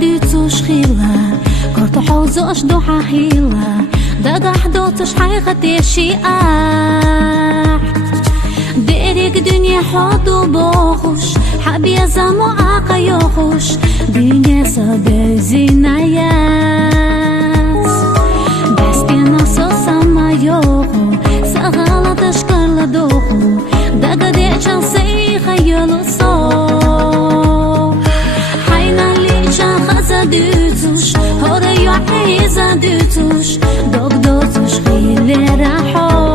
ديتوش خيلا كرت حوزوش دوحة هيلا دادا حدوتش حيخة شيئا ديريك دنيا حوضو بوخوش حبيا زمو عاقا يوخوش دنيا صدر زينايات بستي نصو سما يوخو سغالتش كرلا دوخو دادا ديشان سيخا يلو صو حينا ليشان خزا دوتوش هورا يوحيزا دوتوش دوك دوتوش خيلي راحو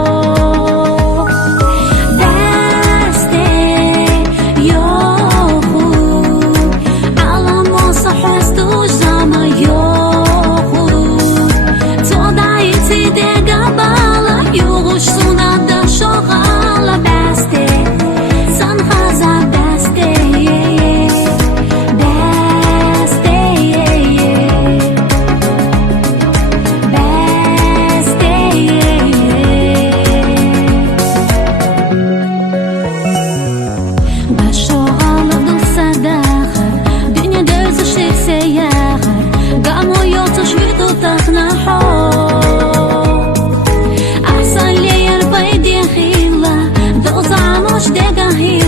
أحسن لي البيد يخيلا دوز عموش دقا هي